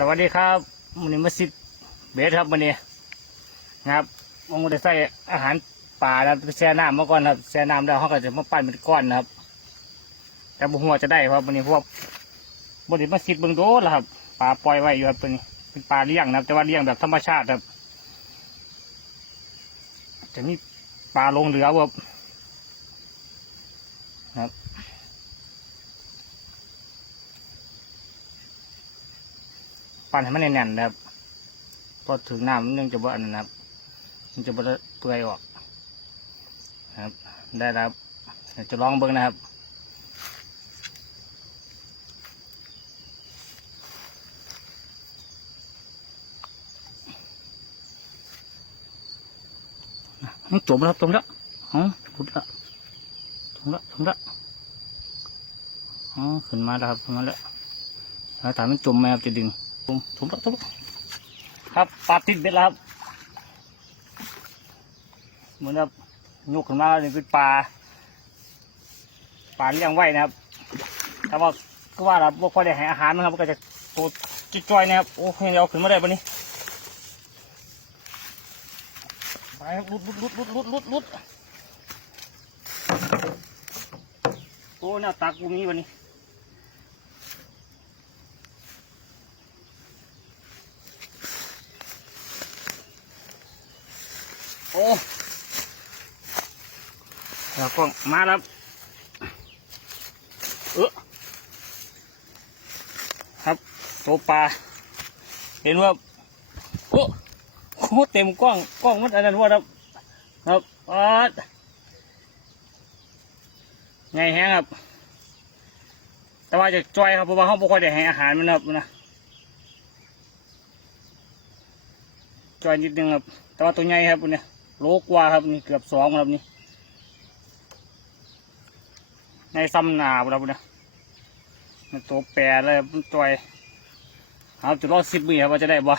สวัสดีครับมันนี้มัสยิดเบสครับมันนี้นะครับมันจะใส่อาหารป่าแล้วแช่น้ำมาก่อนครับแช่น้ำแล้วเขาก็จะมาปั้นเป็นก้อนนะครับ แต่บุหัวจะได้ครับมันนี้พวกบริมัสยิดเบิ่งโดนแล้วครับปลาปล่อยไว้อยู่ครับตัวนี้เป็นปลาเลี้ยงนะครับ แต่ว่าเลี้ยงแบบธรรมชาติครับ จะมีปลาลงเหลือครับครับ ปั้นให้มันแน่นๆนะครับพอถึงน้ำมันยังจะบ่อันนะครับ มันจะบ่เปื่อยออกนะครับ ได้แล้วครับจะลองเบิ่งนะครับจมแล้วครับจมแล้วอ๋อขุดล้วจมล้วจมล้วอ๋อขึ้นมาแล้วครับขึ้นมาแล้วแล้วถามมันจมไหมครับจะดึง ผมผมแล้วผมครับปลาติดเบ็ดแล้วครับเหมือนแบบยกขึ้นมาเนี่ยเป็นปลาปลาเลี้ยงไว้นะครับแต่ว่าก็ว่าเราพอได้ให้อาหารมันครับก็จะตัวจ้อยๆนะครับโอ้ยเอาขึ้นมาได้ปะนี่ไปครับลุดลุดลุดลุดลุดลุดลุดโอ้เนี่ยตักกูมีวันนี้ อ้แล้วก็มาแล้วเออครับตัวปลาเห็นว่าโอ้โหเต็มกล้องกล้องมันอันนั้นว่าครับครับอ๋อไงแหงครับ แต่ว่าจะจอยครับเพราะว่าเขาบ่ค่อยได้ให้อาหารมันครับนะจอยนิดนึงครับแต่ว่าตัวใหญ่ครับเนี่ย โลกว่าครับนี่เกือบสองครับนี่ ในซ้ำหนาครับเนี่ยมันตัวแปรเลยมันจอยเอาจะรอดสิบปีครับว่าจะได้บ่